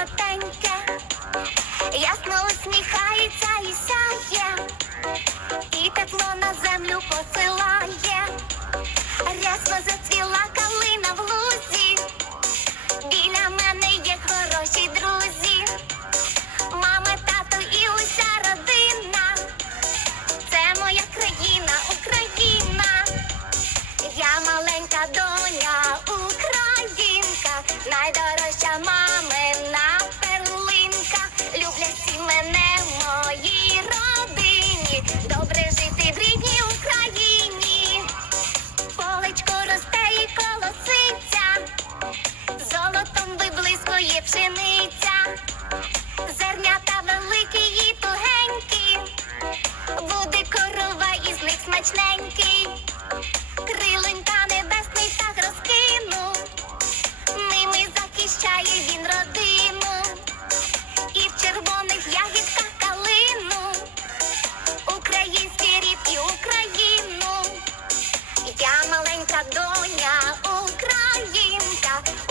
коротеньке, ясно усміхається і сяє, і тепло на землю посилає, рясно зацвіла калина в лузі, біля мене є хороші друзі, мами, тато і уся родина. Це моя країна, Україна. Я маленька доня, пшениця, зернята великі і тугенькі. Буде корова із них смачненький,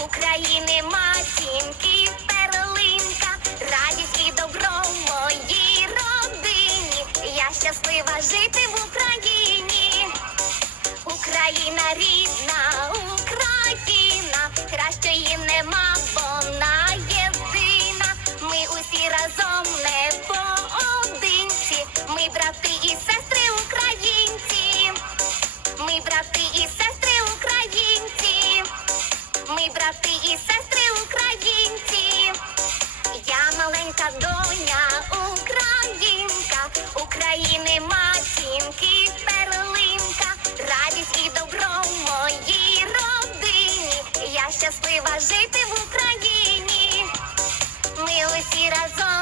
України матінки, перлинка, радість і добро в моїй родині. Я щаслива жити в Україні. Україна рідна, брати і сестри українці. Я маленька доня, українка, України матінки, перлинка, радість і добро в моїй родині. Я щаслива жити в Україні. Ми усі разом